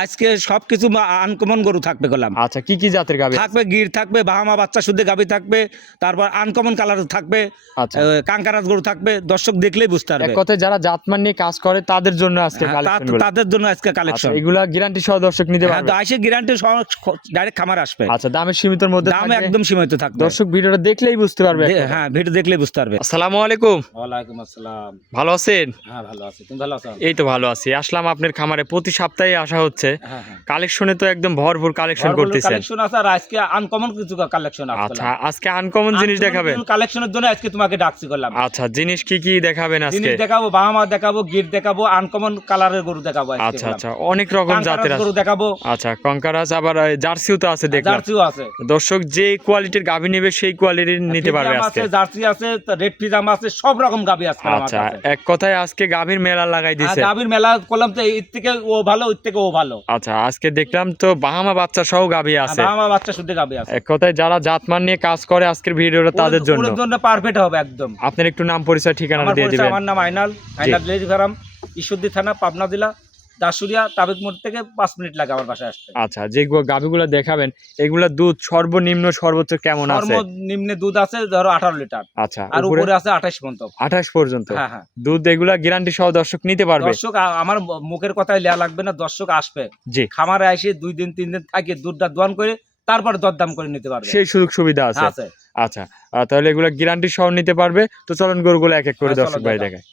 আজকে সবকিছু আনকমন গরু থাকবে গোলাম। আচ্ছা, কি কি জাতের গাভী থাকবে গির থাকবে, বাহামা বাচ্চা শুদ্ধ গাভী থাকবে, তারপর আনকমন কালার থাকবে, আচ্ছা, কাঙ্কারাজ গরু থাকবে। দর্শক দেখলেই বুঝতে এক পারবে। কথায় যারা জাতমান নিয়ে কাজ করে তাদের জন্য আজকে হ্যাঁ, কালেকশনগুলো। তাদের জন্য আজকে আচ্ছা, কালেকশন। এগুলা গ্যারান্টি সহ দর্শক নিতে হ্যাঁ, পারবে। আইসে গ্যারান্টি সহ ডাইরেক্ট খামার আসবে। আচ্ছা, দামের সীমিতের মধ্যে দাম থাকবে। একদম সীমিত থাকবে। দর্শক ভিডিওটা দেখলেই বুঝতে পারবে। হ্যাঁ, ভিডিও দেখলেই বুঝতে পারবে। আসসালামু আলাইকুম। ওয়ালাইকুম আসসালাম। ভালো আছেন? হ্যাঁ, ভালো আছি। তুমি ভালো আছো? এই তো ভালো আছি। আসলাম আপনার খামারে, প্রতি সপ্তাহে আসা হচ্ছে। হ্যাঁ, হ্যাঁ। কালেকশনে তো একদম ভরপুর কালেকশন করতেছেন। কালেকশন আছে, আর আজকে আনকমন কিছু কালেকশন আছে। আচ্ছা, আজকে আনকমন জিনিস দেখাবেন। কালেকশনের জন্য আজকে তোমাকে ডাকছি করলাম। আচ্ছা, জিনিস কি কি দেখাবেন আজকে? জিনিস দেখাবো, বাহামা দেখাবো, গির দেখাবো, আনকমন কালারের গরু দেখাবো আজকে। আচ্ছা আচ্ছা, অনেক রকম জাতের গরু আছে। দেখাবো। আচ্ছা, কঙ্কারাজ আবার জার্সিও তো আছে দেখলাম। জার্সিও আছে। দর্শক যে কোয়ালিটির গাভী নেবে সেই কোয়ালিটির নিতে পারবে ফিজাম আজকে। আছে, জার্সি আছে, রেড ফিজাম আছে, সব রকম গাভী আছে আমার আচ্ছা, কাছে। এক কথায় আজকে গাভীর মেলা লাগাই দিছে। গাভীর মেলা করলাম তো, এর থেকে ও ভালো, ওর থেকে ও ভালো। আচ্ছা, আজকে দেখলাম তো বাহামা বাচ্চা সহ গাভী আছে। বাহামা বাচ্চা শুদ্ধ গাভী আছে। এক কথায় যারা জাতমান নিয়ে কাজ করে আজকের ভিডিওটা তাদের জন্য। ওর জন্য পারফেক্ট হবে একদম। আপনার একটু নাম পরিচয় ঠিকানা আমার দিয়ে পরিচয়, দিবেন। আমার নাম আইনাল ডেইরি ফার্ম, ঈশ্বরদী থানা, পাবনা জেলা, দাসুরিয়া, তাবিক মোড় থেকে 5 মিনিট লাগে আমার বাসায় আসতে। আচ্ছা, যে গাভীগুলো দেখাবেন এগুলা দুধ সর্বনিম্ন সর্বোচ্চ কেমন আছে? সর্বনিম্নে দুধ আছে ধরো 18 লিটার। আচ্ছা, আর উপরে আছে 28 পর্যন্ত। 28 পর্যন্ত। হ্যাঁ, হ্যাঁ। দুধ এগুলা গ্যারান্টি সহ দর্শক নিতে পারবে। দর্শক আমার মুখের কথাই লেয়া লাগবে না, দর্শক আসবে জি, খামারে এসে 2 দিন 3 দিন থাকে, দুধটা দোয়ান করে তারপর দরদাম করে নিতে পারবে। সেই সুযোগ সুবিধা আছে। আছে। আচ্ছা, তাহলে এগুলা গ্যারান্টি সহ নিতে পারবে। তো চলুন গরুগুলো এক এক করে হ্যাঁ, দর্শক চলো ভাই দেখাও। দেখায়।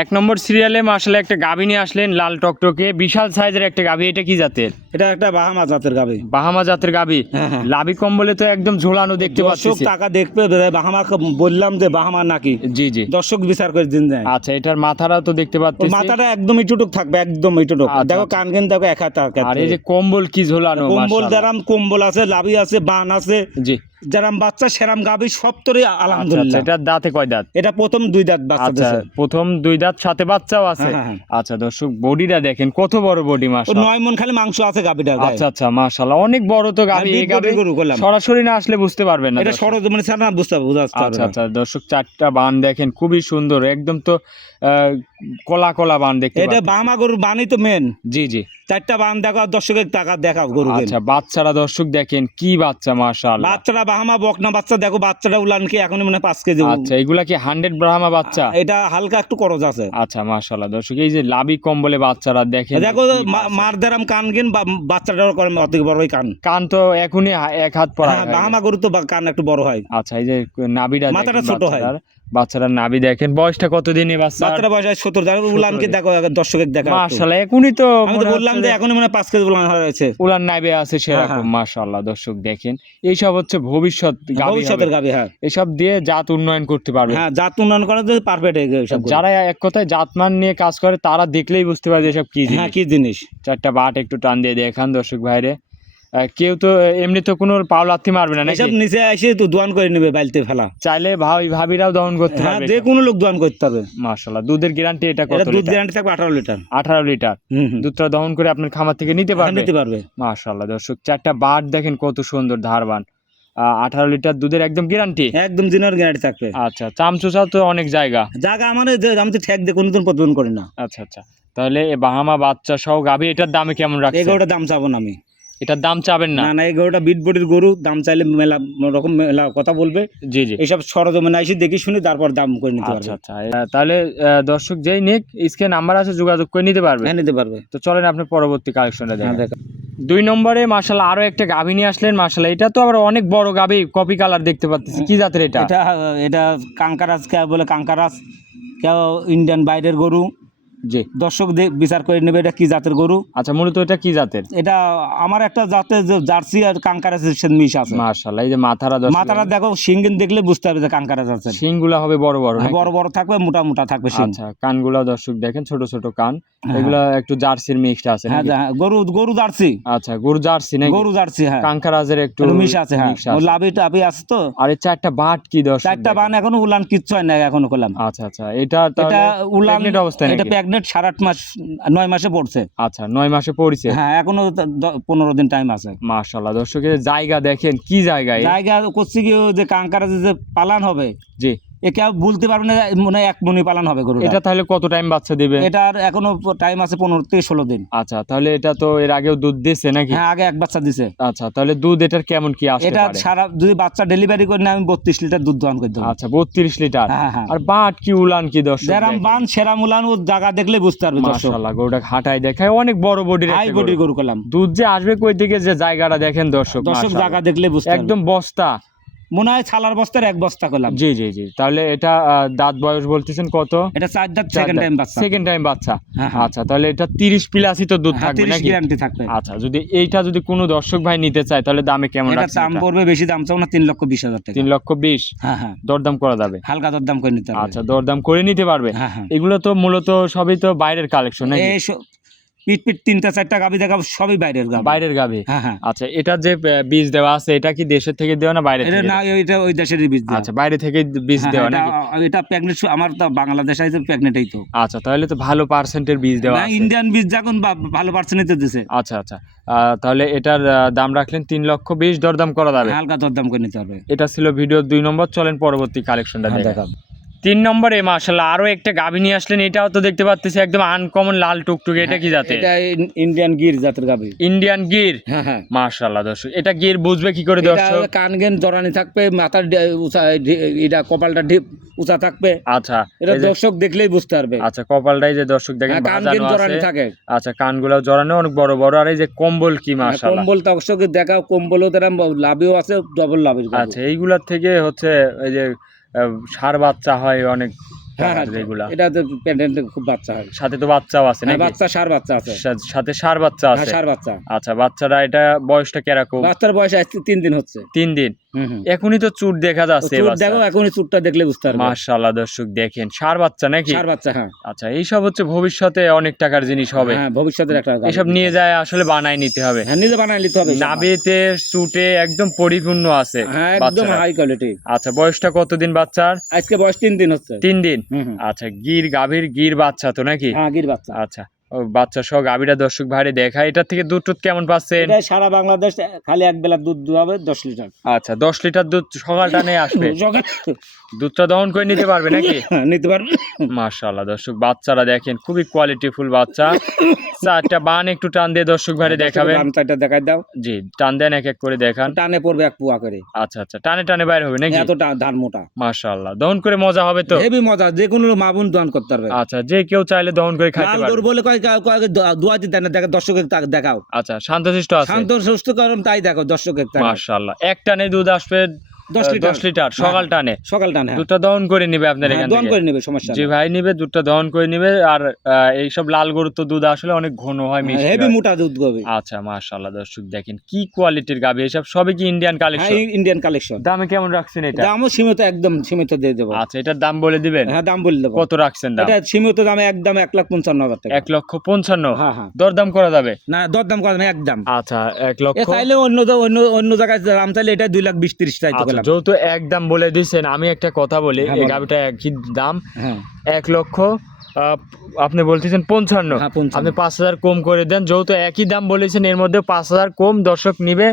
1 নম্বর সিরিয়ালে মাশাআল্লাহ একটা গাভী নিয়ে আসলেন, লাল টকটকে বিশাল সাইজের একটা গাভী। এটা কি জাতের? এটা একটা বাহামা জাতের গাভী। বাহামা জাতের গাভী। হ্যাঁ, হ্যাঁ। লাভি কম্বলে তো একদম ঝোলানো দেখতে পাচ্ছি। দর্শক টাকা দেখবে, বাহামাকে বললাম যে বাহামা নাকি। জি জি। দর্শক বিচার করে দিন যায়। আচ্ছা, এটার মাথাটাও তো দেখতে পাচ্ছি। মাথাটা একদম ইটুটুক থাকবে, একদম ইটুটুক। আচ্ছা, দেখো আচ্ছা। কানগেন, দেখো এক হাত। আর এই যে কম্বল কি ঝোলানো, কম্বল মাশাআল্লাহ। দারাম কম্বল আছে, লাভি আছে, বান আছে। জি। যারাম বাচ্চা সেরাম গাভী সব তোরে আচ্ছা, আলহামদুলিল্লাহ। এটার দাঁতে কয় দাঁত? এটা প্রথম 2 দাঁত বাচ্চা আচ্ছা, দিছে। প্রথম 2 দাঁত, সাথে বাচ্চাও আছে। হ্যাঁ, হ্যাঁ। আচ্ছা, দর্শক বডিটা দেখেন কত বড় বডি, ও মাশাআল্লাহ। 9 মণ খালি মাংস আছে গাভীটার গায়ে। আচ্ছা আচ্ছা, মাশাআল্লাহ, অনেক বড় তো গাভী। আমি এই গাভী গরু করলাম। সরাসরি না আসলে বুঝতে পারবেন না এটা দর্শক। সরজমিনে ছাড়া না বুঝতে পারবে। আচ্ছা আচ্ছা, দর্শক চারটা বান দেখেন, খুবই সুন্দর, একদম তো কলা কলা বান দেখতে এটা পাচ্ছি। বাহামা গরুর বানই তো মেন। জি জি। 4টা বান দেখাও, দর্শকের টাকা দেখাও গরু। আচ্ছা, বাচ্চারা দর্শক দেখেন কি বাচ্চা, মাশাআল্লাহ। বাচ্চাটা বাহামা বকনা বাচ্চা, দেখো বাচ্চাটা উলান কি এখন মনে হয় 5 কেজি। আচ্ছা, এগুলা কি 100 ব্রাহ্মা বাচ্চা? এটা হালকা একটু করজ আছে। আচ্ছা, মাশাআল্লাহ দর্শক, এই যে লাভি কম্বলে বাচ্চারা দেখেন। দেখো কি বাচ্চা। মার দেরাম কানগেন, বাচ্চাটার করে অত বড়ই কান। কান তো এখনই 1 হাত পড়া। হ্যাঁ, বাহামা গরু তো কান একটু বড় হয়। আচ্ছা, এই যে নাভিটা মাথাটা দেখেন ছোট হয়। বাচ্চাটার নাভি দেখেন। বয়সটা কতদিন এই বাচ্চা? বাচ্চাটা বয়স 17। দেখো উলান কি দেখো, দর্শকের দেখা। মাশাআল্লাহ, এখনই তো আমি তো বললাম যে এখনই মনে হয় 5 কেজি উলান হয়েছে। উলান নাইবে আছে হ্যাঁ, সেরকম। হ্যাঁ। মাশাআল্লাহ দর্শক দেখেন, এইসব হচ্ছে ভবিষ্যৎ গাভী হবে। ভবিষ্যতের গাভী। হ্যাঁ, এসব দিয়ে জাত উন্নয়ন করতে পারবে। হ্যাঁ, জাত উন্নয়ন করা তো পারফেক্ট এইসব গরু। যারা এক কথায় জাতমান নিয়ে কাজ করে তারা দেখলেই বুঝতে পারে যে এসব কি হ্যাঁ, জিনিস। কি জিনিস। চারটা বাট একটু টান দিয়ে দেখান দর্শক ভাইরে। কেউ তো এমনি তো কোনো পাও লাথি মারবে না নাকি? এসব নিচে এসে তো দোয়ান করে নেবে, বাইলতে ফেলা। চাইলে ভাবিরাও দহন করতে হ্যাঁ, পারবে। যে কোনো লোক দোয়ান করতে পারবে। মাশাআল্লাহ, দুধের গ্যারান্টি এটা কত এটা দুধ লিটার? গ্যারান্টি থাকবে 18 লিটার। 18 লিটার। দুধটা দহন করে আপনার খামার থেকে নিতে হ্যাঁ, পারবে। নিতে পারবে। মাশাআল্লাহ দর্শক, চারটা বাট দেখেন কত সুন্দর ধারবান। 18 লিটার দুধের একদম গ্যারান্টি। একদম দিনের গ্যারান্টি থাকবে। আচ্ছা, চামচুচা তো অনেক জায়গা। জায়গা আমার আমি তো ঠেক দিয়ে কোনোদিন প্রতিদিন করি না। আচ্ছা আচ্ছা, তাহলে এই বাহামা বাচ্চা সহ গাভী, এটার দামে কেমন এই রাখছেন? গরুটার দাম চাবো না আমি। এটার দাম চাবেন না? না না, এই গরুটা বিট বডির গরু, দাম চাইলে মেলা রকম মেলা কথা বলবে। জি জি। এইসব সরজমিনে এসে দেখি শুনি তারপর দাম করে নিতে আচ্ছা পারবে। আচ্ছা, তাহলে দর্শক যেই নিক, স্ক্রিনে নাম্বার আছে, যোগাযোগ করে নিতে পারবে। হ্যাঁ, নিতে পারবে। তো চলেন আপনি পরবর্তী কালেকশনটা হ্যাঁ, দেখেন। দেখো। 2 নম্বরে মাশাআল্লাহ আরো একটা গাভী নিয়ে আসলেন। মাশাআল্লাহ, এটা তো আবার অনেক বড় গাভী, কপি কালার দেখতে পাচ্ছি। কি জাতের এটা? এটা এটা কাঙ্কারাজ, কে বলে কাঙ্কারাজ, কেউ ইন্ডিয়ান বাইরের গরু। জি। দর্শক বিচার করে নেবে এটা কি জাতের গরু। আচ্ছা, মূলত এটা কি জাতের? এটা আমার একটা জাতের জার্সি আর কাঙ্কারাজের মিশ আছে। মাশাআল্লাহ, এই যে মাথারা মাথাটা দেখো, সিংগিন দেখলে বুঝতে হবে যে কাঙ্কারাজ আছে। শিংগুলা হবে বড় বড় নাকি? বড় বড় থাকবে, মোটা মোটা থাকবে শিং। আচ্ছা, কানগুলা দর্শক দেখেন, ছোট ছোট কান। হ্যাঁ। এগুলা একটু জার্সির মিক্সড আছে হ্যাঁ, নাকি? হ্যাঁ, গরু জার্সি। আচ্ছা, গরু জার্সি নাকি? গরু জার্সি, হ্যাঁ। কাঙ্কারাজের একটু মিশ আছে। হ্যাঁ, mix আছে। লাভি টাভি আছে তো। আর এই চারটা বাট কি দর্শক? 4টা বান এখনো উলান কিচ্ছু হয় না এখনো করলাম। আচ্ছা আচ্ছা, এটা এটা উলান অবস্থায় এটা নাকি? প্রেগনেন্ট 8.5 মাস, 9 মাসে পড়ছে। আচ্ছা, 9 মাসে পড়ছে। হ্যাঁ, এখনো 15 দিন টাইম আছে। মাশাআল্লাহ দর্শক, এই জায়গা দেখেন কি জায়গা। জায়গা করছি কি, ওই যে কাঙ্কারাজে যে পালান হবে, জি। এ কেউ বলতে পারবে না, মনে হয় 1 মণি পালন হবে গরু। এটা তাহলে কত টাইম বাচ্চা দিবে? এটার এখনো টাইম আছে 15 থেকে 16 দিন। আচ্ছা, তাহলে এটা তো এর আগেও দুধ দিছে নাকি? হ্যাঁ, আগে 1 বাচ্চা দিছে। আচ্ছা, তাহলে দুধ এটার কেমন কি আসতে এটা পারে? সারা যদি বাচ্চা ডেলিভারি করে না, আমি 32 লিটার দুধ দহন করে দেবো। আচ্ছা, 32 লিটার। হ্যাঁ, হ্যাঁ। আর বাট কি উলান কি দর্শক যেরাম দেখেন। বান সেরাম উলান, ও জায়গা দেখলে বুঝতে পারবে দর্শক। মাশাআল্লাহ, গরুটা হাঁটাই দেখায় অনেক বড় বডির হাই একটা বডি গরু। গরু করলাম। দুধ যে আসবে কই থেকে, যে জায়গাটা দেখেন দর্শক, দর্শক মাশাআল্লাহ। জায়গা দেখলে বুঝতে পারবে। একদম বস্তা। মনে হয় ছালার বস্তার 1 বস্তা করলাম। জি জি জি। তাহলে এটা দাঁত বয়স বলতেছেন কত? এটা 4 দাঁত, সেকেন্ড টাইম বাচ্চা। সেকেন্ড টাইম বাচ্চা। হ্যাঁ, হ্যাঁ। আচ্ছা, তাহলে এটা 30 প্লাসই তো দুধ থাকবে 30 নাকি? গ্যারান্টি থাকবে। আচ্ছা, যদি এইটা যদি কোনো দর্শক ভাই নিতে চায় তাহলে দামে কেমন এটা রাখছেন? দাম পড়বে, বেশি দাম চাও না, 3,20,000 টাকা। 3,20,000। হ্যাঁ, হ্যাঁ। দরদাম করা যাবে? হালকা দরদাম করে নিতে হবে। আচ্ছা, দরদাম করে নিতে পারবে। হ্যাঁ, হ্যাঁ। এগুলো তো মূলত সবই তো বাইরের কালেকশন নাকি? এই পিট 3টা 4টা গাবি দেখাবো, সবই বাইরের গাবি। বাইরের গাভী। হ্যাঁ, হ্যাঁ। আচ্ছা, এটা যে বীজ দেওয়া আছে এটা কি দেশের থেকে দেওয়া না বাইরে এটা থেকে? না, এটা ওই দেশেরই বীজ দেওয়া। আচ্ছা, বাইরে থেকে বীজ হ্যাঁ, দেওয়া এটা- নাকি? এটা প্রেগনেন্ট, আমার তো বাংলাদেশ আইছে প্রেগনেন্টই তো। আচ্ছা, তাহলে তো ভালো পার্সেন্টের বীজ দেওয়া না, আছে। ইন্ডিয়ান বীজ যখন ভালো পার্সেন্টই তো দিছে। আচ্ছা আচ্ছা, তাহলে এটার দাম রাখলেন 3,20,000, দরদাম করা যাবে? হালকা দরদাম করে নিতে হবে। এটা ছিল ভিডিও 2 নম্বর। চলেন পরবর্তী কালেকশনটা হ্যাঁ, দেখান। দেখাবো। 3 নম্বরে মাশাআল্লাহ আরো একটা গাভী নিয়ে আসলেন। এটাও তো দেখতে পাচ্ছি একদম আনকমন লাল টুকটুকে। এটা কি জাতের? এটা ইন্ডিয়ান গির জাতের গাবি। ইন্ডিয়ান গির। হ্যাঁ, হ্যাঁ। মাশাআল্লাহ দর্শক, এটা গির বুঝবে কি করে এটা দর্শক? কান গেন জরানি থাকবে, মাথার উঁচা, এটা কপালটা উঁচা থাকবে। আচ্ছা, এটা এই যে- দর্শক দেখলেই বুঝতে পারবে। আচ্ছা, কপালটাই যে দর্শক দেখেন হ্যাঁ, কান ভাজানো গেন জরানি আছে। থাকে। আচ্ছা, কানগুলো জড়ানো অনেক বড় বড়। আর এই যে কম্বল কি মাশাআল্লাহ। কম্বল দর্শকের দেখাও, কম্বলও তারা লাভেও আছে, ডবল লাভের গাবি। আচ্ছা, এইগুলার থেকে হচ্ছে এই যে ষাঁড় বাচ্চা হয় অনেক। হ্যাঁ, হ্যাঁ। এগুলা এটা প্যান্ডেন্ট খুব বাচ্চা হয়। সাথে তো বাচ্চাও আছে হ্যাঁ, নাকি? বাচ্চা, ষাঁড় বাচ্চা আছে। সাথে ষাঁড় বাচ্চা হ্যাঁ, আছে। ষাঁড় বাচ্চা। আচ্ছা, বাচ্চারা এটা বয়সটা কিরকম? বাচ্চার বয়স আজ 3 দিন হচ্ছে। 3 দিন। হুম, হুম। এখনই তো চুট দেখা যাচ্ছে। চুট দেখো, এখনই চুটটা দেখলে বুঝতে পারবে। মাশাআল্লাহ দর্শক দেখেন, ষাঁড় বাচ্চা নাকি? ষাঁড় বাচ্চা, হ্যাঁ। আচ্ছা, এইসব হচ্ছে ভবিষ্যতে অনেক টাকার জিনিস হবে। হ্যাঁ, ভবিষ্যতের একটা গাবি। এসব নিয়ে যায় আসলে বানাই নিতে হবে। হ্যাঁ, নিজে বানাই নিতে হবে। নাভিতে চুটে একদম পরিপূর্ণ আছে হ্যাঁ, একদম বাচ্চারা। High quality. আচ্ছা, বয়সটা কতদিন বাচ্চার? আজকে বয়স 3 দিন হচ্ছে। 3 দিন। হুম, হুম। আচ্ছা, গির বাচ্চা তো নাকি? হ্যাঁ, গির বাচ্চা। আচ্ছা, ও বাচ্চা সহ গাভীরা দর্শক ভাইরে দেখায়। এটা থেকে দুধ টুধ কেমন পাচ্ছেন? এটা সারা বাংলাদেশ খালি এক বেলা দুধ দুয়াবে 10 লিটার। আচ্ছা, 10 লিটার দুধ সকাল টানে আসবে। দুধটা দহন করে নিতে পারবে নাকি? নিতে পারবে। মাশাআল্লাহ দর্শক, বাচ্চারা দেখেন খুবই কোয়ালিটিফুল বাচ্চা। 4টা বান একটু টান দিয়ে দর্শক ভাইরে দেখাবেন। বাম সাইডটা দেখাই দাও। জি, টান দেন এক এক করে দেখান। টানে পড়বে 1 পুয়া করে। আচ্ছা আচ্ছা, টানে টানে বাইরে হবে নাকি? এত ধান মোটা। মাশাআল্লাহ, দহন করে মজা হবে তো? হেভি মজা, যে কোনো মাবুন দান করতে পারবে। আচ্ছা, যে কেউ চাইলে দহন করে খাইতে লাল পারবে। গরু বলে কয় দুয়াতে দেন না, দেখা দর্শকের দেখাও। আচ্ছা, শান্তশিষ্ট আছে। শান্ত সুস্থ করম, তাই দেখো দর্শকের। মাশাআল্লাহ, এক টানে দুধ আসবে 10 লিটার। 10 লিটার সকাল টানে। সকাল টানে, হ্যাঁ। দুধটা দহন করে নিবে আপনার এখান দহন থেকে? করে নেবে, সমস্যা জি নেই। ভাই নিবে, দুধটা দহন করে নিবে। আর এইসব লাল গরুর তো দুধ আসলে অনেক ঘন হয়, মিষ্টি হেভি হয়। মোটা দুধ গবে। আচ্ছা, মাশাআল্লাহ দর্শক দেখেন কি কোয়ালিটির গাভী। এসব সবই কি ইন্ডিয়ান হ্যাঁ, কালেকশন? Indian collection. দামে কেমন রাখছেন এটা? দামও সীমিত, একদম সীমিত দিয়ে দেবো। আচ্ছা, এটার দাম বলে দিবেন? হ্যাঁ, দাম বলে দেবো। কত রাখছেন দাম? এটা সীমিত দামে একদম 1,55,000 টাকা। 1,55,000। হ্যাঁ, হ্যাঁ। দরদাম করা যাবে? না, দরদাম করা যাবে একদম। আচ্ছা, 1 এ লক্ষ। চাইলে অন্য জায়গায় দাম চাইলে এটা 2,20,30 চাইতে আচ্ছা, গেলাম। যেহেতু একদম বলে দিয়েছেন, আমি একটা কথা বলি। হ্যাঁ, এই বলো। গাভিটা একই দাম, হ্যাঁ, 1 লক্ষ। আপনি বলতেছেন 55। হ্যাঁ, 55। আপনি 5,000 কম করে দেন। যেহেতু একই দাম বলেছেন, এর মধ্যে 5,000 কম, দর্শক নিবে।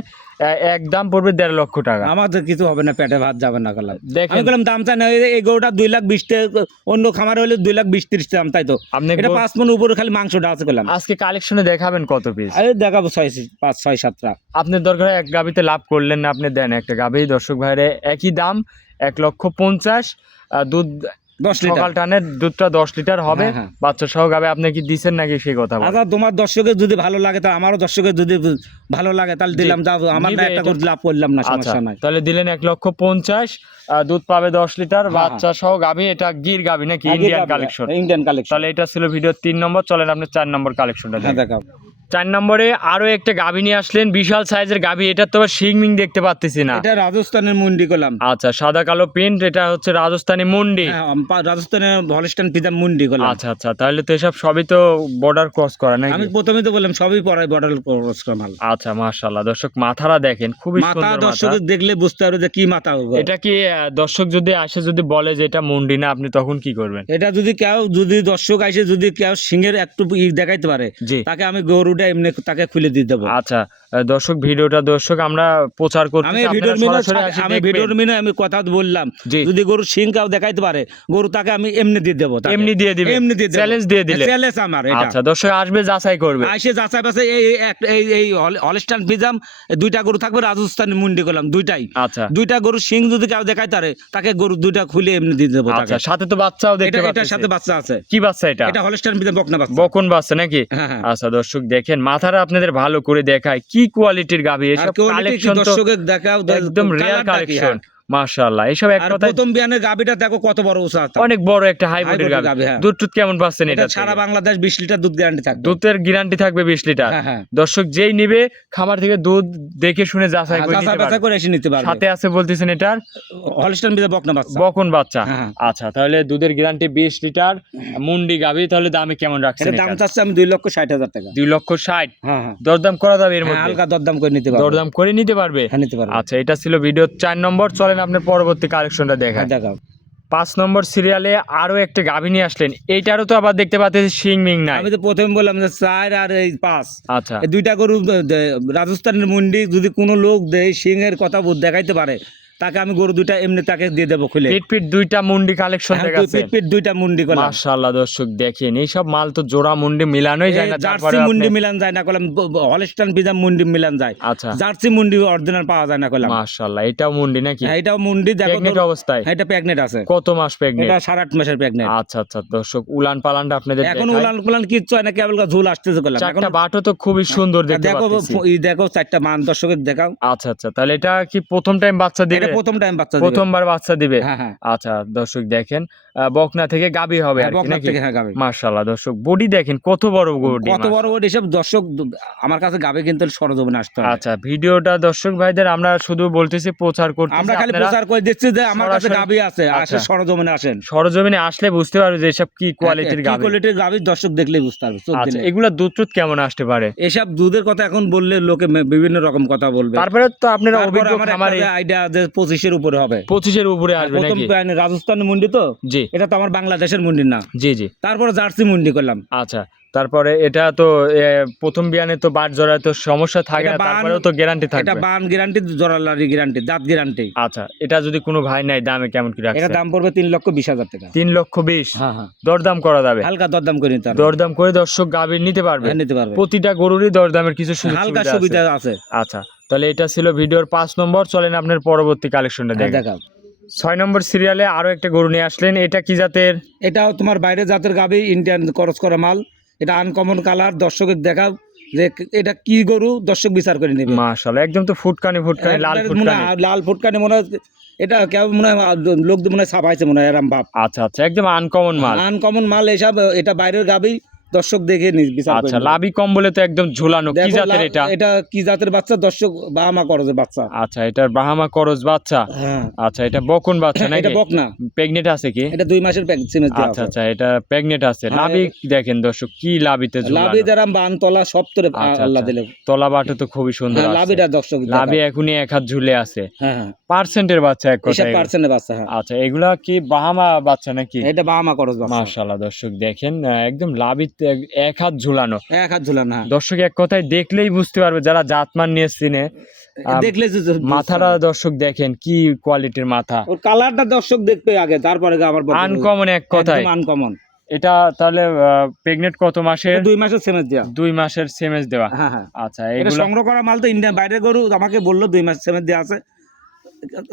এক দাম পড়বে 1.5 লক্ষ টাকা। আমাদের কিছু হবে না, পেটে ভাত যাবে না গেলাম। দেখেন। আমি গেলাম দাম চাই না, এই গরুটা 2,20,000, অন্য খামারে হলে 2,20,30 দাম, তাই তো। আপনি এটা 5 মণ উপরে খালি মাংসটা আছে গেলাম। আজকে কালেকশনে দেখাবেন কত পিস? আরে দেখাবো 5, 6, 7টা। আপনার দরকার এক গাভিতে লাভ করলেন না, আপনি দেন একটা গাভি দর্শক ভাইরে, একই দাম 1,50,000। দুধ 10 লিটার। সকাল টানের দুধটা 10 লিটার হবে। হ্যাঁ, হ্যাঁ। বাচ্চা সহ গাভি আপনি কি দিচ্ছেন নাকি সেই কথা বলেন? আচ্ছা, তোমার দর্শকের যদি ভালো লাগে, তা আমারও দর্শকের যদি ভালো লাগে, তাহলে দিলাম। যাও, আমার নিবে না একটা এটা। করে লাভ করলাম না, আচ্ছা, সমস্যা নাই। তাহলে দিলেন 1,50,000। দুধ পাবে 10 লিটার, হ্যাঁ, বাচ্চা সহ গাভি। এটা গির গাভি নাকি? Indian collection. Indian collection. তাহলে এটা ছিল ভিডিও 3 নম্বর। চলেন আপনি 4 নম্বর কালেকশনটা হ্যাঁ, দেখেন। দেখাবো। 4 নম্বরে আরো একটা গাভি নিয়ে আসলেন, বিশাল সাইজের গাভি। এটা তো আবার শিংমিং দেখতে পাচ্তেছি না। এটা রাজস্থানের মুন্ডি করলাম। আচ্ছা, সাদা কালো প্রিন্ট। এটা হচ্ছে রাজস্থানী মুন্ডি। হ্যাঁ, রাজস্থানের হলস্টাইন ফ্রিজিয়ান মুন্ডি করলাম। আচ্ছা আচ্ছা, তাহলে তো এসব সবই তো বর্ডার ক্রস করা নাকি? আমি প্রথমে তো বললাম সবই পড়াই বর্ডার ক্রস করা মাল। আচ্ছা, মাশাআল্লাহ দর্শক, মাথারা দেখেন খুবই মাথা সুন্দর মাথা। দর্শকের দেখলে বুঝতে পারবে যে কি মাথা হবে। এটা কি দর্শক যদি আসে যদি বলে যে এটা মুন্ডি না, আপনি তখন কি করবেন? এটা যদি দর্শক আসে, যদি কেউ সিংহের একটু দেখাইতে পারে, জি। তাকে আমি গরুটা এমনি তাকে খুলে দিয়ে দেবো। আচ্ছা, দর্শক ভিডিওটা আমরা প্রচার করতেছি, আমি আপনারা সরাসরি আসি দেখবেন। ভিডিওর মিনে আমি কথা বললাম, জি। যদি গরু সিং কাউ দেখাইতে পারে গরু তাকে আমি এমনি দিয়ে দেবো, এমনি দিয়ে দিবেন, এমনি দিয়ে দেবো। চ্যালেঞ্জ দিয়ে দিলে। চ্যালেঞ্জ আমার এটা। আচ্ছা, দর্শক আসবে যাচাই করবে। আইসে যাচাই বাছাই এই হলস্টাইন ফ্রিজিয়ান দুইটা গরু থাকবে, রাজস্থানি মুন্ডি করলাম দুইটাই। আচ্ছা দুইটা গরু সিং যদি কেউ দেখাইতে পারে তাকে গরু দুইটা খুলে এমনি দিয়ে দেবো তাকে। আচ্ছা, সাথে তো বাচ্চাও দেখতে এটার পাচ্ছি। সাথে বাচ্চা আছে। কি বাচ্চা এটা? এটা হলস্টাইন ফ্রিজিয়ান বকনা বাচ্চা। বকন বাচ্চা নাকি? হ্যাঁ, হ্যাঁ। আচ্ছা দর্শক দেখেন, মাথাটা আপনাদের ভালো করে দেখায়, কি কোয়ালিটির গাভী, আর এসব quality কি কালেকশন তো দর্শকের দেখাও, একদম রিয়ার কালারটা কি, কালেকশন। হ্যাঁ। মাশাআল্লাহ, এসব এক আর কথায় প্রথম বিয়ানের গাবিটা দেখো কত বড় উঁচা। অনেক বড় একটা হাইব্রিডের হাইব্রিড গাভী। গাভী, হ্যাঁ। দুধ টুধ কেমন পাচ্ছেন এটা এটা? সারা বাংলাদেশ 20 লিটার দুধ গ্যারান্টি থাকবে। দুধের গ্যারান্টি থাকবে 20 লিটার। হ্যাঁ, হ্যাঁ। দর্শক যেই নিবে খামার থেকে দুধ দেখে শুনে যাচাই করে যাচাই নিতে বাছাই পারবে। করে এসে নিতে পারবে। সাথে আছে বলতেছেন এটার হলস্টাইন ফ্রিজিয়ান বকনা বাচ্চা। বকন বাচ্চা। হ্যাঁ। আচ্ছা, তাহলে দুধের গ্যারান্টি 20 লিটার, মুন্ডি গাভী। তাহলে দামে কেমন রাখছেন এটা দাম এটা? চাচ্ছে আমি 2,60,000 টাকা। 2,60,000। হ্যাঁ, হ্যাঁ। দরদাম করা যাবে এর হ্যাঁ, মধ্যে? হালকা দরদাম করে নিতে পারবে। দরদাম করে নিতে পারবে। হ্যাঁ, নিতে পারবে। আচ্ছা, এটা ছিল ভিডিও 4 নম্বর। চলেন আপনার পরবর্তী কালেকশনটা দেখায়। হ্যাঁ, দেখাও। 5 নম্বর সিরিয়ালে আরো একটা গাভী নিয়ে আসলেন। এইটারও তো আবার দেখতে পাচ্ছি শিং মিং নাই। আমি তো প্রথমে বললাম যে 4 আর এই 5, আচ্ছা এই দুইটা গরু রাজস্থানের মুন্ডি যদি কোনো লোক দেয় সিং এর কথা দেখাইতে পারে তাকে আমি গরু দুইটা এমনি তাকে দিয়ে দেবো খুলে। পিট দুইটা মুন্ডি কালেকশন হ্যাঁ, দেখাচ্ছে। পিট দুইটা মুন্ডি করলাম। মাশাআল্লাহ দর্শক দেখেন, এই সব মাল তো জোড়া মুন্ডি মিলানোই যায় না। তারপরে জার্সি মুন্ডি মিলান যায় না করলাম, হলস্টাইন ফ্রিজিয়ান মুন্ডি মিলান যায়। আচ্ছা, জার্সি মুন্ডি অরিজিনাল পাওয়া যায় না করলাম। মাশাআল্লাহ, এটাও মুন্ডি নাকি? হ্যাঁ, এটাও মুন্ডি দেখো প্রেগনেন্ট তো। অবস্থায়? হ্যাঁ, এটা প্রেগনেন্ট আছে। কত মাস প্রেগনেন্ট? এটা 8.5 মাসের প্রেগনেন্ট। আচ্ছা আচ্ছা দর্শক, উলান পালানটা আপনাদের এখন দেখাই। উলান পুলান কিচ্ছু হয় না, কেবল ঝুল আসতেছে করলাম। এখন চারটা বাটও তো খুবই সুন্দর দেখতে দেখো পাচ্ছি। দেখো 4টা মান দর্শকের দেখাও। আচ্ছা আচ্ছা, তাহলে এটা কি প্রথম টাইম বাচ্চা দিবে? এটা প্রথম টাইম বাচ্চা দিবে। প্রথমবার বাচ্চা দিবে। হ্যাঁ, হ্যাঁ। আচ্ছা দর্শক দেখেন, বকনা থেকে গাবি হবে আর কি বকনা নাকি? থেকে, হ্যাঁ, গাবে। মাশাআল্লাহ দর্শক, বডি দেখেন কত বড় বডি। কত বড় বড় এসব দর্শক আমার কাছে গাবে কিন্তু সরজমিনে আসতে হবে। আচ্ছা, ভিডিওটা দর্শক ভাইদের আমরা শুধু বলতেছি, প্রচার করতেছি। আমরা খালি আপনারা প্রচার করে দিচ্ছি যে আমার কাছে সরাসরি- গাবি আছে, আসে আচ্ছা। সরজমিনে আসেন। সরজমিনে আসলে বুঝতে পারবে যে এসব কি কোয়ালিটির কি গাবি। কোয়ালিটির গাবি দর্শক দেখলেই বুঝতে পারবে। চোখ আচ্ছা, দিলে। এগুলা দুধ টুধ কেমন আসতে পারে? এসব দুধের কথা এখন বললে লোকে বিভিন্ন রকম কথা বলবে। তারপরে তো আপনারা তারপর অভিজ্ঞ আমার খামারে আইডিয়া যে 25-এর উপরে হবে। 25-এর উপরে আসবে প্রথম নাকি? রাজস্থানের মুন্ডি তো, জি এটা তো আমার বাংলাদেশের মুন্ডি না। জি জি। তারপরে জার্সি মুন্ডি করলাম। আচ্ছা, তারপরে এটা তো প্রথম বিয়ানে তো বাট জড়ায় তো সমস্যা থাকে এটা না, বান- তারপরেও তো গ্যারান্টি এটা থাকবে। বান গ্যারান্টি, জরালারি গ্যারান্টি, দাঁত গ্যারান্টি। আচ্ছা, এটা যদি কোনো ভাই নাই, দামে কেমন কি এটা রাখছে? দাম পড়বে 3,20,000 টাকা। 3,20,000। হ্যাঁ, হ্যাঁ। দরদাম করা যাবে? হালকা দরদাম করে নিতে পারবে। দরদাম করে দর্শক গাভী নিতে পারবে? হ্যাঁ, নিতে পারবে। প্রতিটা গরুরই দরদামের কিছু সুযোগ হালকা সুবিধা সুবিধা আছে। আছে। আচ্ছা, তাহলে এটা ছিল ভিডিওর 5 নম্বর। চলেন আপনার পরবর্তী কালেকশনটা হ্যাঁ, দেখেন। দেখাও। 6 নম্বর সিরিয়ালে আরো একটা গরু নিয়ে আসলেন। এটা কি জাতের? এটাও তোমার বাইরে জাতের গাবি, ইন্ডিয়ান ক্রস করা মাল। এটা আনকমন কালার, দর্শকের দেখাও যে এটা কি গরু, দর্শক বিচার করে নেবে। মাশাআল্লাহ, একদম তো ফুটকানি লাল একবারে মনে ফুটকানি। হয় লাল ফুটকানি মনে হয়। এটা কেউ মনে হয় লোক মনে হয় ছাপাইছে মনে হয় এরম ভাব। আচ্ছা আচ্ছা, একদম আনকমন মাল। আনকমন মাল এসব। এটা বাইরের গাবি, দর্শক দেখে বিচার করে আচ্ছা, নেবে। লাভি কম বলে তো একদম ঝুলানো। কি দেখো জাতের এটা? এটা কি জাতের বাচ্চা, দর্শক বাহামা করছে বাচ্চা। আচ্ছা, এটার বাহামা করজ বাচ্চা। হ্যাঁ, আচ্ছা, এটা বকন বাচ্চা নাকি? এটা বকনা। প্রেগনেন্ট আছে কি? এটা 2 মাসের প্যাকসিমেজ দেওয়া আচ্ছা আছে। আচ্ছা, এটা প্রেগনেন্ট আছে। হ্যাঁ, লাভি দেখেন দর্শক, কি লাভিতে ঝুলানো। লাভি দ্বারা বান তলা সব তোরে আচ্ছা, আল্লাহ আচ্ছা। দিলে। তলা বাটে তো খুবই সুন্দর হ্যাঁ, আসছে। লাভিটা দর্শক লাভি এখনই 1 হাত ঝুলে আছে। হ্যাঁ, হ্যাঁ। পার্সেন্টের বাচ্চা এক এসব কথায়। পার্সেন্টের বাচ্চা। হ্যাঁ, আচ্ছা, এগুলা কি বাহামা বাচ্চা নাকি? এটা বাহামা করজ বাচ্চা। মাশাআল্লাহ দর্শক দেখেন, একদম লাভিতে 1 হাত ঝুলানো। এক হাত ঝুলান। হ্যাঁ, দর্শক এক কথায় দেখলেই বুঝতে পারবে যারা জাতমান নিয়ে চিনে। দেখলে মাথাটা দর্শক দেখেন কি কোয়ালিটির মাথা। ওর কালারটা দর্শক দেখবে আগে, তারপরে আমার আনকমন এক কথায়। আনকমন। এটা তাহলে প্রেগনেন্ট কত মাসের? 2 মাসের সেমেজ দেওয়া। 2 মাসের সেমেজ দেওয়া। হ্যাঁ, হ্যাঁ। আচ্ছা, এটা এগুলো সংগ্রহ করা মাল তো ইন্ডিয়ান বাইরের গরু। আমাকে বললো 2 মাস সেমেজ দেওয়া আছে।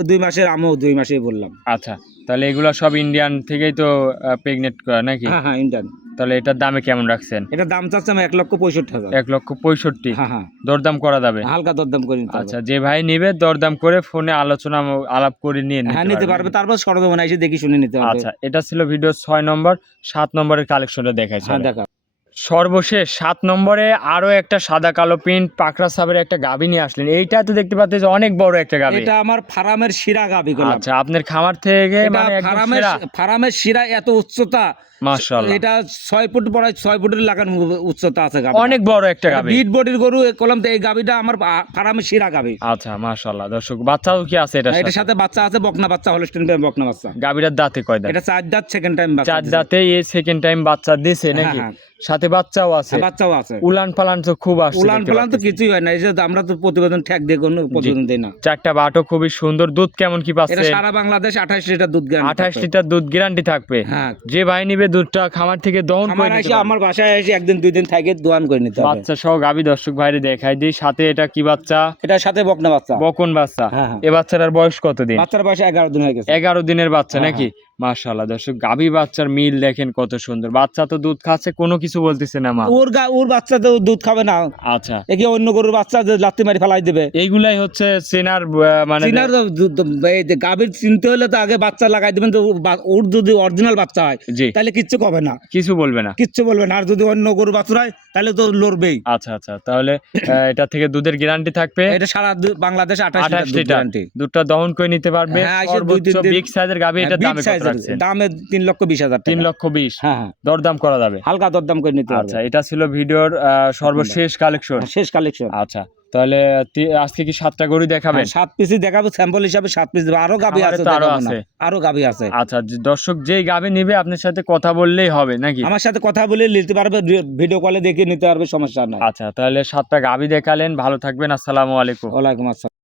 2 মাসের, আমিও 2 মাসেই বললাম। আচ্ছা, তাহলে এগুলো সব ইন্ডিয়ান থেকেই তো প্রেগনেন্ট করা নাকি? হ্যাঁ, হ্যাঁ, ইন্ডিয়ান। তাহলে এটার দামে কেমন রাখছেন? এটা দাম চাচ্ছে আমি 1,65,000। 1,65,000। হ্যাঁ, হ্যাঁ। দরদাম করা যাবে? হালকা দরদাম করে নিতে আচ্ছা, পারবে। যে ভাই নিবে দরদাম করে ফোনে আলাপ করে নিয়ে হ্যাঁ, নিতে পারবে। তারপর সরজমিনে এসে দেখি শুনে নিতে পারবে। আচ্ছা, এটা ছিল ভিডিও 6 নম্বর। 7 নম্বরের কালেকশনটা দেখাইছি। হ্যাঁ, দেখা। সর্বশেষ 7 নম্বরে আরো একটা সাদা কালো প্রিন্ট পাকড়া সাবের একটা গাভী নিয়ে আসলেন। এইটা তো দেখতে পাচ্ছেন যে অনেক বড় একটা গাভী। এটা আমার ফার্মের শিরা গাভী করলাম। আচ্ছা, আপনার খামার থেকে এটা মানে একদম সেরা। ফার্মের শিরা এত উচ্চতা। মাশাআল্লাহ, এটা 6 ফুট বড়, 6 ফুটের লাগান উচ্চতা আছে গাভী। অনেক বড় একটা গাভী। বিট বডির গরু কলম তো এই গাভীটা আমার ফার্মের শিরা গাভী। আচ্ছা, মাশাআল্লাহ দর্শক, বাচ্চাও কি আছে এটার এটার সাথে? সাথে বাচ্চা আছে, বকনা বাচ্চা, হলস্টাইন বকনা বাচ্চা। গাভীটার দাঁতে কয় দাঁত? এটা 4 দাঁত, সেকেন্ড টাইম বাচ্চা। 4 দাঁতে এই সেকেন্ড টাইম বাচ্চা দিছে নাকি? হ্যাঁ। সাথে সাথে বাচ্চাও আছে, বাচ্চাও আছে। উলান পালান তো খুব আসছে, উলান দেখতে পালান তো পাচ্ছি। কিছুই হয় না, এই যে আমরা তো প্রতিবেদন ঠেক দিয়ে কোনো প্রতিবেদন দিই না। চারটা বাটও খুবই সুন্দর। দুধ কেমন কি এটা পাচ্ছে? সারা বাংলাদেশ 28 লিটার দুধ গ্যারান্টি 28 লিটার দুধ গ্যারান্টি থাকবে। হ্যাঁ, যে ভাই নিবে দুধটা খামার থেকে দহন করে আমার নিতে এসে পারবে। আমার বাসায় এসে একদিন 2 দিন থাকে দোয়ান করে নিতে হবে। বাচ্চা সহ গাবি দর্শক ভাইরে দেখাই দিই। সাথে এটা কি বাচ্চা? এটার সাথে বকনা বাচ্চা। বকন বাচ্চা। হ্যাঁ, হ্যাঁ। এ বাচ্চাটার বয়স কত দিন? বাচ্চার বয়স 11 দিন হয়ে গেছে। 11 দিনের বাচ্চা হ্যাঁ, নাকি? মাশাআল্লাহ দর্শক, গাবি বাচ্চার মিল দেখেন কত সুন্দর। বাচ্চা তো দুধ খাচ্ছে, কোনো কিছু বলতেছে না মা। ওর বাচ্চা তো দুধ খাবে না, আচ্ছা, একে অন্য গরুর বাচ্চা যে লাত্তি মারি ফেলাই দেবে। এইগুলাই হচ্ছে চেনার মানে চিনার এই যে গাভীর চিনতে হলে তো আগে বাচ্চা লাগাই দেবেন, তো ওর যদি অরিজিনাল বাচ্চা হয় জি, তাহলে কিচ্ছু কবে না, কিছু বলবে না। কিচ্ছু বলবে না। আর যদি অন্য গরুর বাচ্চা হয় তাহলে তো লড়বেই। আচ্ছা আচ্ছা, তাহলে এটা থেকে দুধের গ্যারান্টি থাকবে এটা সারা বাংলাদেশ 28 28 লিটার লিটার গ্যারান্টি। দুধটা দহন করে নিতে পারবে। হ্যাঁ, এসে 2-3 সর্বোচ্চ দিন- বিগ সাইজের গাবি, এটা দামে কত রাখছেন? দামে 3,20,000 টাকা। 3,20,000। হ্যাঁ, হ্যাঁ, দরদাম করা যাবে। হালকা দরদাম করে নিতে আচ্ছা, পারবে। এটা ছিল ভিডিওর সর্বশেষ কালেকশন। শেষ কালেকশন। আচ্ছা, তাহলে আজকে কি 7টা গরু দেখাবেন? 7 পিসই দেখাবো, স্যাম্পল হিসাবে 7 পিস দেবো। আরো গাভী খামারে আছে, তো আরো দেখাবো না। আছে। আরো গাভী আছে। আচ্ছা, দর্শক যেই গাবি নিবে আপনার সাথে কথা বললেই হবে নাকি? আমার সাথে কথা বলে নিতে পারবে, ভিডিও কলে দেখে নিতে পারবে, সমস্যা নাই। আচ্ছা, তাহলে 7টা গাবি দেখালেন। ভালো থাকবেন, আসসালামু আলাইকুম। ওয়ালাইকুম আসসালাম।